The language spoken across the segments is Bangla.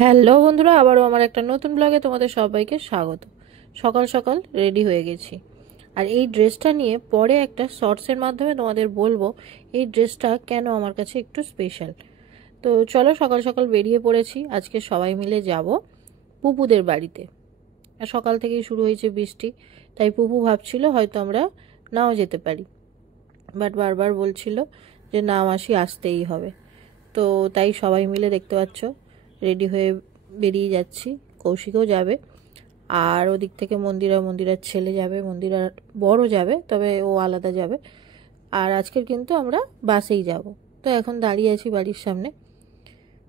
হ্যালো বন্ধুরা, আবারও আমার একটা নতুন ব্লগে তোমাদের সবাইকে স্বাগত। সকাল সকাল রেডি হয়ে গেছি, আর এই ড্রেসটা নিয়ে পরে একটা শর্টসের মাধ্যমে তোমাদের বলবো এই ড্রেসটা কেন আমার কাছে একটু স্পেশাল। তো চলো, সকাল সকাল বেরিয়ে পড়েছি। আজকে সবাই মিলে যাব পুপুদের বাড়িতে। আর সকাল থেকেই শুরু হয়েছে বৃষ্টি, তাই পুপু ভাবছিল হয়তো আমরা নাও যেতে পারি, বাট বারবার বলছিল যে না মাসি আসতেই হবে। তো তাই সবাই মিলে দেখতে পাচ্ছ রেডি হয়ে বেরিয়ে যাচ্ছি। কৌশিকও যাবে, আর ওদিক থেকে মন্দিরার ছেলে যাবে, মন্দিরা বড় যাবে, তবে ও আলাদা যাবে। আর আজকের কিন্তু আমরা বাসেই যাব। তো এখন দাঁড়িয়ে আছি বাড়ির সামনে,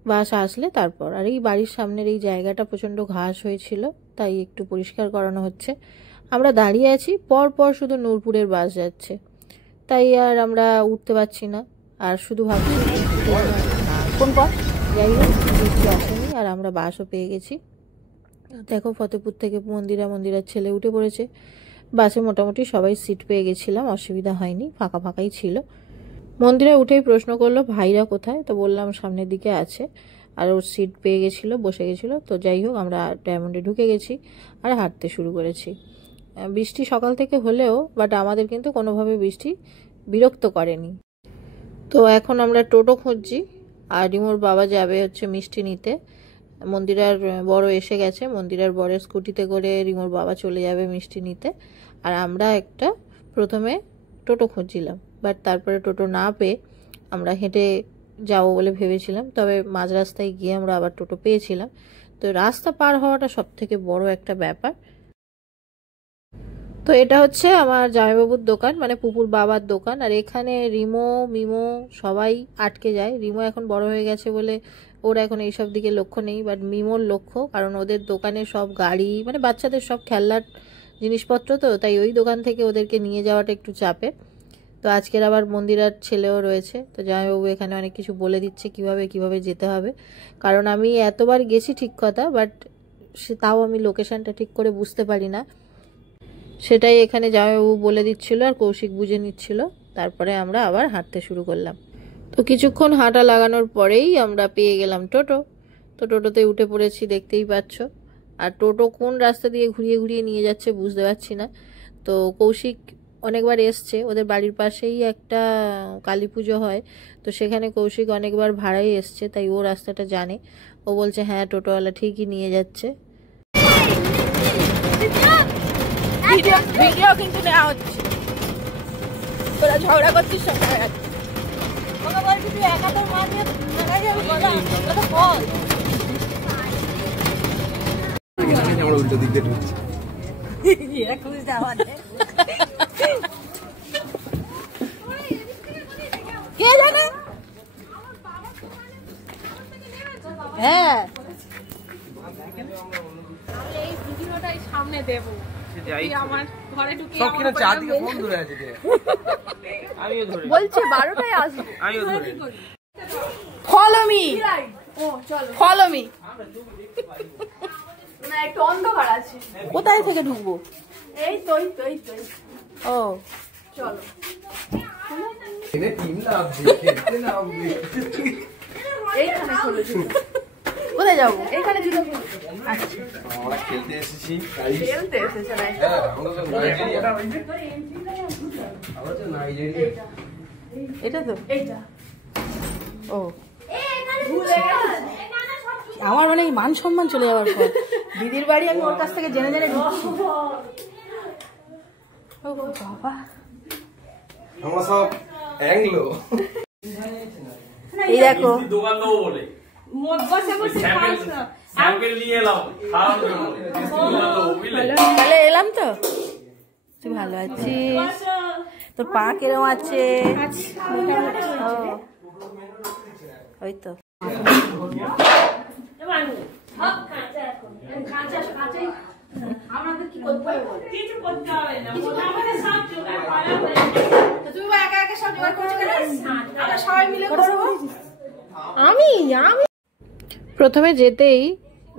বাস আসলে তারপর। আর এই বাড়ির সামনের এই জায়গাটা প্রচণ্ড ঘাস হয়েছিল, তাই একটু পরিষ্কার করানো হচ্ছে। আমরা দাঁড়িয়ে আছি, পর পর শুধু নূরপুরের বাস যাচ্ছে, তাই আর আমরা উঠতে পারছি না। আর শুধু ভাবছি কোন পথ। যাই হোক, বৃষ্টি আসেনি আর আমরা বাসও পেয়ে গেছি। দেখো, ফতেপুর থেকে মন্দিরার ছেলে উঠে পড়েছে। বাসে মোটামুটি সবাই সিট পেয়ে গেছিলাম, অসুবিধা হয়নি, ফাঁকা ফাঁকাই ছিল। মন্দিরা উঠেই প্রশ্ন করলো ভাইরা কোথায়, তো বললাম সামনের দিকে আছে। আর ওর সিট পেয়ে গেছিলো, বসে গেছিলো। তো যাই হোক, আমরা ডায়মন্ডে ঢুকে গেছি আর হাঁটতে শুরু করেছি। বৃষ্টি সকাল থেকে হলেও বাট আমাদের কিন্তু কোনোভাবে বৃষ্টি বিরক্ত করেনি। তো এখন আমরা টোটো খুঁজছি, আর রিমোর বাবা যাবে হচ্ছে মিষ্টি নিতে। মন্দিরার বড় এসে গেছে, মন্দিরার বড়ের স্কুটিতে করে রিমোর বাবা চলে যাবে মিষ্টি নিতে। আর আমরা একটা প্রথমে টোটো খুঁজছিলাম, বাট তারপরে টোটো না পেয়ে আমরা হেঁটে যাবো বলে ভেবেছিলাম, তবে মাঝ রাস্তায় গিয়ে আমরা আবার টোটো পেয়েছিলাম। তো রাস্তা পার হওয়াটা সব থেকে বড় একটা ব্যাপার। তো এটা হচ্ছে আমার জামাইবাবুর দোকান, মানে পুপুর বাবার দোকান। আর এখানে মিমো সবাই আটকে যায়। রিমো এখন বড় হয়ে গেছে বলে ওর এখন এইসব দিকে লক্ষ্য নেই, বাট মিমোর লক্ষ্য, কারণ ওদের দোকানে সব গাড়ি, মানে বাচ্চাদের সব খেলনার জিনিসপত্র, তো তাই ওই দোকান থেকে ওদেরকে নিয়ে যাওয়াটা একটু চাপের। তো আজকের আবার মন্দিরার ছেলেও রয়েছে, তো জামাইবাবু এখানে অনেক কিছু বলে দিচ্ছে কিভাবে যেতে হবে। কারণ আমি এতবার গেছি ঠিক কথা, বাট তাও আমি লোকেশনটা ঠিক করে বুঝতে পারি না, সেটাই এখানে জামাইবাবু বলে দিচ্ছিল আর কৌশিক বুঝে নিচ্ছিল। তারপরে আমরা আবার হাঁটতে শুরু করলাম। তো কিছুক্ষণ হাঁটা লাগানোর পরেই আমরা পেয়ে গেলাম টোটো। তো টোটোতে উঠে পড়েছি, দেখতেই পাচ্ছ। আর টোটো কোন রাস্তা দিয়ে ঘুরিয়ে ঘুরিয়ে নিয়ে যাচ্ছে বুঝতে পারছি না। তো কৌশিক অনেকবার এসছে, ওদের বাড়ির পাশেই একটা কালী পুজো হয়, তো সেখানে কৌশিক অনেকবার ভাড়াই এসছে, তাই ও রাস্তাটা জানে। ও বলছে হ্যাঁ, টোটোওয়ালা ঠিকই নিয়ে যাচ্ছে। ভিডিও কিন্তু নেওয়া হচ্ছে, তোরা ঝগড়া করছিস সব জায়গায়। তুই একা তোর মা নিয়ে উল্টো দিক দিয়ে ঢুকছি। কে জানে? হ্যাঁ, এই ভিডিওটাই সামনে দেবো। আমার ঘরে ঢুকে বলছে 12টায় আসবো। Follow me, follow me. না, একটু অন্ধকার আছে। কোথায় থেকে ঢুকবো? এই তো ও চলো। এইখানে চলে যাবো। কোথায় যাবো? এইখানে জুতো। আচ্ছা, আমরা খেলতে এসেছি। খেলতে এসেছে না? এটা তো এইটা। ও, আমার মানে মান সম্মান চলে যাওয়ার পর দিদির বাড়ি আমি ওর কাছ থেকে জেনে ঢুকছি। ও বাবা, আমরা সব অ্যাংলো। এই দেখো, দোকান দেবো বলে স্যাম্পল নিয়ে এলাম, খারাপ তাহলে এলাম। তো তুই ভালো আছিস? তোর পা কিরম আছে? ওই তো আমি প্রথমে যেতেই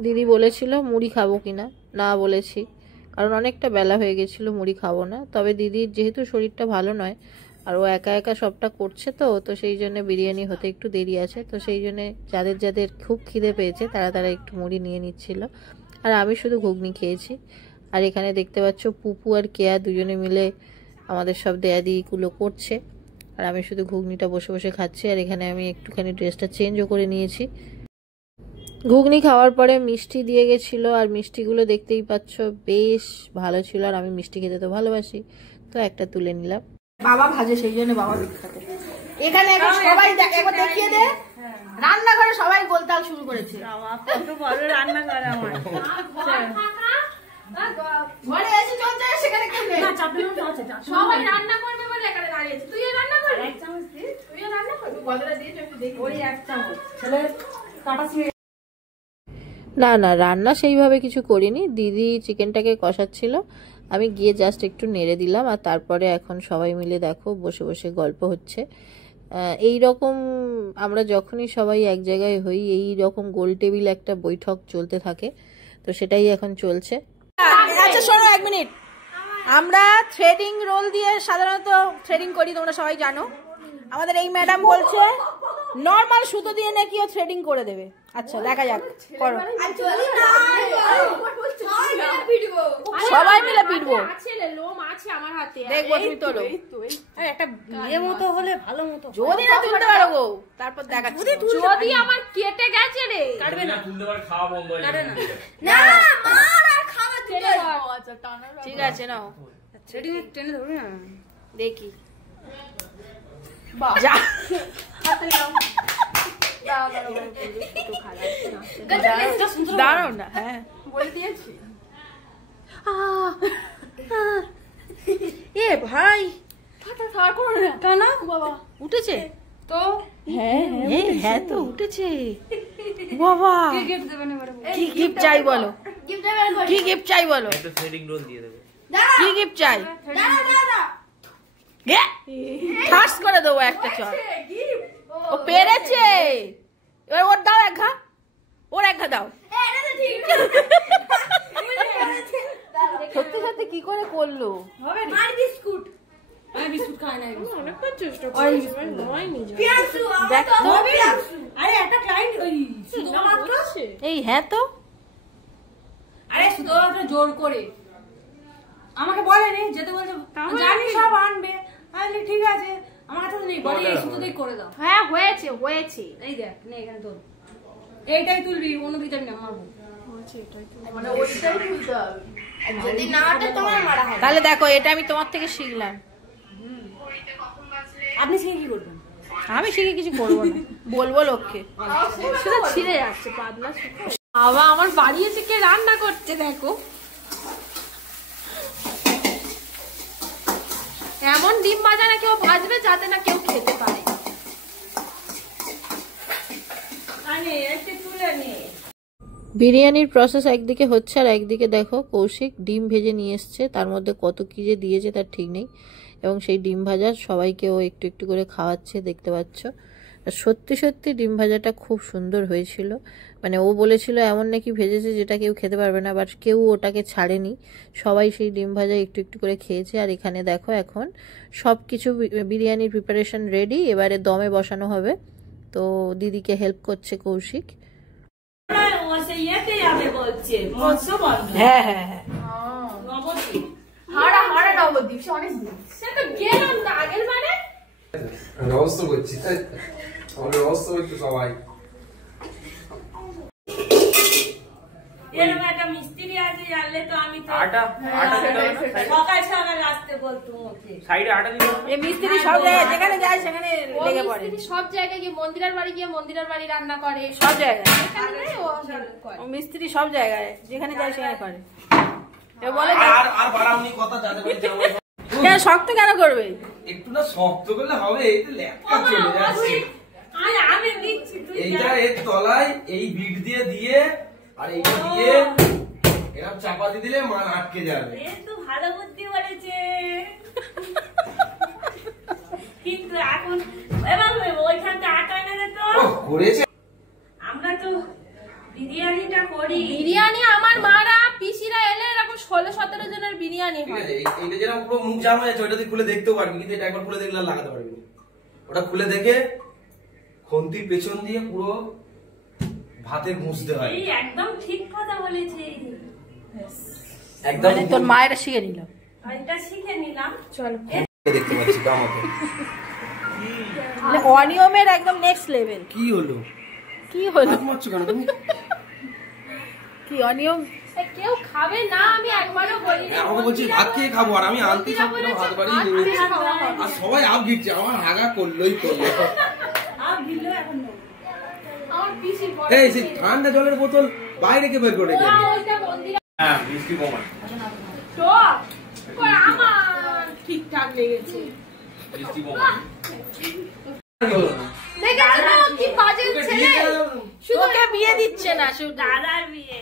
দিদি বলেছিল মুড়ি খাবো কিনা, না বলেছি, কারণ অনেকটা বেলা হয়ে গেছিলো, মুড়ি খাবো না। তবে দিদির যেহেতু শরীরটা ভালো নয় আর ও একা একা সবটা করছে, তো তো সেই জন্য বিরিয়ানি হতে একটু দেরি আছে। তো সেই জন্য যাদের যাদের খুব খিদে পেয়েছে তারা তারা একটু মুড়ি নিয়ে নিচ্ছিল, আর আমি শুধু ঘুগনি খেয়েছি। আর এখানে দেখতে পাচ্ছ পুপু আর কেয়া দুজনে মিলে আমাদের সব দেয়াদিগুলো করছে, আর আমি শুধু ঘুগনিটা বসে বসে খাচ্ছি। আর এখানে আমি একটুখানি ড্রেসটা চেঞ্জও করে নিয়েছি। ঘুগনি খাওয়ার পরে মিষ্টি দিয়ে গেছিলো, আর মিষ্টিগুলো দেখতেই পাচ্ছ বেশ ভালো ছিল, আর আমি মিষ্টি খেতে তো ভালোবাসি, তো একটা তুলে নিলাম। বাবা ভাজে সেই জন্য বাবা বিখ্যাত। এখানে এখন সবাই একবার দেখিয়ে দে, রান্নাঘরে সবাই গোলতাল শুরু করেছে। কত বড় রান্নাঘর আমার। ঘরে এসে চলছে, সেখানে কেউ নেই। সবাই রান্না করবে বলে এখানে দাঁড়িয়েছে। তুইও রান্না করবি? এক চামচ দি। তুইও রান্না করবি? কতটা দিয়েছ একটু দেখি। ওই এক চামচ। ছেলে কাটা ছিল। না না, রান্না সেইভাবে কিছু করিনি, দিদি চিকেনটাকে কষাচ্ছিল, আমি গিয়ে জাস্ট একটু নেড়ে দিলাম। আর তারপরে এখন সবাই মিলে দেখো বসে বসে গল্প হচ্ছে। এই রকম আমরা যখনই সবাই এক জায়গায় হই, এই রকম গোল টেবিল একটা বৈঠক চলতে থাকে, তো সেটাই এখন চলছে। আচ্ছা শোনো এক মিনিট, আমরা থ্রেডিং রোল দিয়ে সাধারণত থ্রেডিং করি, তোমরা সবাই জানো। আমাদের এই ম্যাডাম বলছে নর্মাল সুতো দিয়ে নাকি ও থ্রেডিং করে দেবে। আচ্ছা দেখা যাক, করো। সবাই মিলে পিটবো, দেখবো তুমি তোলো। একটা বিয়ে মতো হলে ভালো মতো, যদি না তুলতে পারো গো তারপর দেখা। যদি আমার কেটে গেছে রে, কাটবে না, তুলতে পারে, খাওয়া বন্ধ হয়ে যাবে। না মার আর খাওয়া টেনে দাও। আচ্ছা টানা ঠিক আছে নাও, থ্রেডিং টেনে ধরবে না, দেখি। বাহ, যা দাঁড়াও না, হ্যাঁ বলে দিয়েছি। এ ভাই থার করো না কেন বাবা। উঠেছে তো হ্যাঁ হ্যাঁ তো উঠেছে বাবা। কি গিফট দেবেন এবারে? কি গিফট চাই বলো, কি গিফট চাই বলো, একটা থ্রেডিং রোল দিয়ে দেবে। কি গিফট চাই? গে ঠাস করে দেবো একটা চল। ও পেরেছে, এবার ওর দাও এক ঘা, ওর এক ঘা দাও। সত্যি সত্যি কি করে করলো? বিস্কুট। আমি বিস্কুট খাই না, অনেকটা চেষ্টা করি, হয়নি। দেখ তো, আরে একটা ক্লায়েন্ট ওই শুধুমাত্র এই হ্যাঁ তো, আরে শুধুমাত্র জোর করে আমাকে বলেনি যেতে, বলছে জানি সব আনবে। আমি ঠিক আছে, আমার কাছে নেই, বলি এই শুধুতেই করে দাও। হ্যাঁ হয়েছে হয়েছে, এই দেখ নে এখানে তোল, এইটাই তুলবি, অন্য দিকে আমি না মারবো। মানে ওইটাই তুলতে হবে, যদি না আটে তোমার মারা হবে। তাহলে দেখো এটা আমি তোমার থেকে শিখলাম। আপনি শিখে কি করবেন? আমি শিখে কিছু করবো না, বলবো লোককে। সেটা ছিঁড়ে যাচ্ছে পাতলা। বাবা আমার বাড়িয়েছে কে রান্না করছে দেখো, এমন ডিম ভাজা না কেউ ভাজবে যাতে না কেউ খেতে পারে। বিরিয়ানির প্রসেস একদিকে হচ্ছে, আর একদিকে দেখো কৌশিক ডিম ভেজে নিয়ে এসছে, তার মধ্যে কত কি যে দিয়েছে তার ঠিক নেই, এবং সেই ডিম ভাজা সবাইকে ও একটু একটু করে খাওয়াচ্ছে, দেখতে পাচ্ছ। সত্যি সত্যি ডিম ভাজাটা খুব সুন্দর হয়েছিল, মানে ও বলেছিল এমন নাকি ভেজেছে যেটা কেউ খেতে পারবে না, বাট কেউ ওটাকে ছাড়েনি, সবাই সেই ডিম ভাজা একটু একটু করে খেয়েছে। আর এখানে দেখো এখন সব কিছু বিরিয়ানির প্রিপারেশন রেডি, এবারে দমে বসানো হবে। তো দিদিকে হেল্প করছে কৌশিক। হ্যাঁ হ্যাঁ হ্যাঁ, হাড়া হাড়া নবদ্বীপ সে অনেক দূর, সে তো গেলাম না আগের বারে। রহস্য করছি, আমাদের রহস্য করতে সবাই। এরকম একটা মিস্ত্রি আছে জানলে তো আমি তো আটা সকাল সকাল আসতে বলতো ওকে। সাইডে আটা দিতে হবে। এই মিস্ত্রি সব জায়গায় যেখানে যায় সেখানে লেগে পড়ে, সব জায়গায় গিয়ে মন্দিরের বাড়ি গিয়ে মন্দিরের বাড়ি রান্না করে, সব জায়গায়। এখানে ও help করে। ও মিস্ত্রি সব জায়গায় যেখানে যায় সেখানে করে। এ বলে আর বাড়াওনি কথা, যাতে করে যাবো। কেন শক্ত কেন করবে? একটু না শক্ত করলে হবে, এই তো ল্যাপটা চলে যাচ্ছে। আরে আমি দিচ্ছি তুই এইটা এর তলায় এই বিট দিয়ে দিয়ে আর এইটা দিয়ে এরকম চাপাতি দিলে মাল আটকে যাবে। এ তো ভালো বুদ্ধি বলেছে, কিন্তু এখন এবার ওইখানটা আটা এনে তো করেছে। আমরা তো বিরিয়ানিটা করি, বিরিয়ানি আমার মারা পিসিরা এলে এরকম 16-17 জনের বিরিয়ানি ঠিক হয়। আছে, এইটা যেরকম পুরো মুখ জাম হয়ে যাচ্ছে ওইটা তুই খুলে দেখতেও পারবি, কিন্তু এটা একবার খুলে দেখলে আর লাগাতে পারবি না। ওটা খুলে দেখে খন্তির পেছন দিয়ে পুরো ভাতের মুছতে হয় এই একদম ঠিক কথা বলেছে। একদম। মানে তোর মায়েরা শিখে নিল। এটা শিখে নিলাম। চলো দেখতে পাচ্ছি গামাতে মানে অনিয়মের একদম নেক্সট লেভেল। কি হলো, কি হলো? হাত মারছো কেন তুমি? কি অনিয়ম? কেউ খাবে না আমি একবারও বলিনি। আমাকে বলছি ভাত খেয়ে খাবো, আর আমি আনতে সব পুরো হাত বাড়িয়ে নিয়ে আর সবাই আপ গিটছে, আমার হাগা করলোই করলো। আর দিলো এখন নেই। আমার পিসি বড় এই সেই ঠান্ডা জলের বোতল বাইরে কে বের করে রেখে? ওইটা মন্দিরে হ্যাঁ মিষ্টি বোমা, তো কই আমার ঠিকঠাক লেগেছে। মিষ্টি বোমা। দেখেছো কি বাজে ছেলে, শুধু ওকে বিয়ে দিচ্ছে না শুধু। দাদার বিয়ে।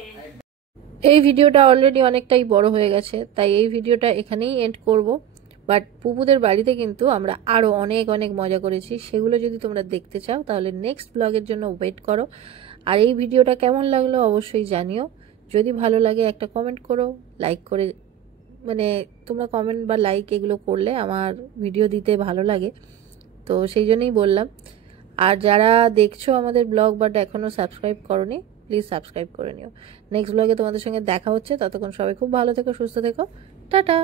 এই ভিডিওটা অলরেডি অনেকটাই বড় হয়ে গেছে, তাই এই ভিডিওটা এখানেই এন্ড করব। বাট পুপুদের বাড়িতে কিন্তু আমরা আরও অনেক অনেক মজা করেছি, সেগুলো যদি তোমরা দেখতে চাও তাহলে নেক্সট ব্লগের জন্য ওয়েট করো। আর এই ভিডিওটা কেমন লাগলো অবশ্যই জানিও। যদি ভালো লাগে একটা কমেন্ট করো, লাইক করে, মানে তোমরা কমেন্ট বা লাইক এগুলো করলে আমার ভিডিও দিতে ভালো লাগে, তো সেই জন্যই বললাম। আর যারা দেখছো আমাদের ব্লগ বাট এখনও সাবস্ক্রাইব করোনি, প্লিজ সাবস্ক্রাইব করে নিও। নেক্সট ব্লগে তোমাদের সঙ্গে দেখা হচ্ছে, ততক্ষণ সবাই খুব ভালো থেকো, সুস্থ থেকো, টাটা।